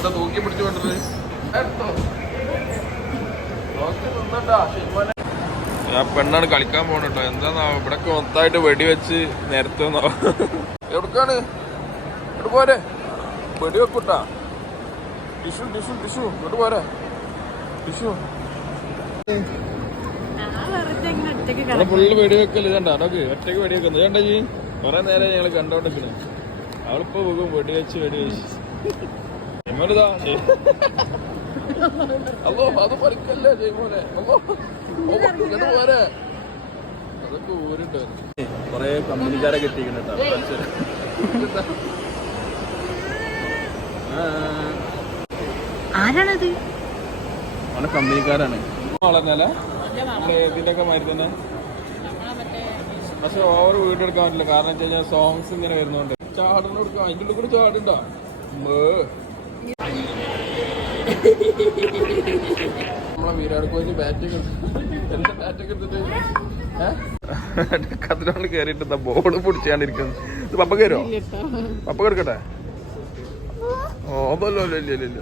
എന്താ തൂക്കി പിടിച്ചു കൊണ്ടത്? ഞാൻ പെണ്ണാണ് കളിക്കാൻ പോണട്ടോ. എന്താന്നാ ഇവിടൊക്കെ മൊത്തമായിട്ട് വെടിവെച്ച് നിരത്തുന്നോ. എവിടക്കാണ്? ഇങ്ങോട്ട് പോരെ, വെടിവെക്കൂട്ടാ. ടിഷു ടിഷു ടിഷു ഇങ്ങോട്ട് പോരെ. ടിഷു ഫുള്ള് വെടിവെക്കല് ഇതണ്ട. അതൊക്കെ ഒറ്റയ്ക്ക് വെടിവെക്കുന്നത് ഇതണ്ട. ജി കുറെ നേരം ഞങ്ങള് കണ്ടോണ്ടിരിക്കണേ. അവളിപ്പോ പോകും വെടിവെച്ച് എമ്മതാ. അല്ലോ അത് പഠിക്കല്ലേ ചെയ്യുമോനെ. ഇങ്ങോട്ട് പോരെ. അതൊക്കെ ഊരിട്ടോ. കൊറേ കമ്പനിക്കാരെ കിട്ടിക്കണ. ആരാണത്? അവനെ കമ്പനിക്കാരാണ്. വളർന്നല്ലേ ഇതിന്റെ ഒക്കെ മാതിരി തന്നെ. പക്ഷെ ഓവർ വീഡിയോ എടുക്കാൻ പറ്റില്ല. കാരണം വെച്ച് കഴിഞ്ഞാൽ സോങ്സ് ഇങ്ങനെ വരുന്നോണ്ട്. ചാടണം എടുക്കാം. അതിൻ്റെ ഉള്ളിൽ കൂടി ചാടുണ്ടോ? നമ്മളെ വിരാട് കോഹ്ലി ബാറ്റിംഗ് എന്താ ബാറ്റൊക്കെ എടുത്തിട്ട് കതിരോണ്ട് കയറിയിട്ട് ബോള് പിടിച്ചാണ്ടിരിക്കുന്നു. ഇത് പപ്പ കയറോ? പപ്പ കിടക്കട്ടെ. ഓ ഇല്ല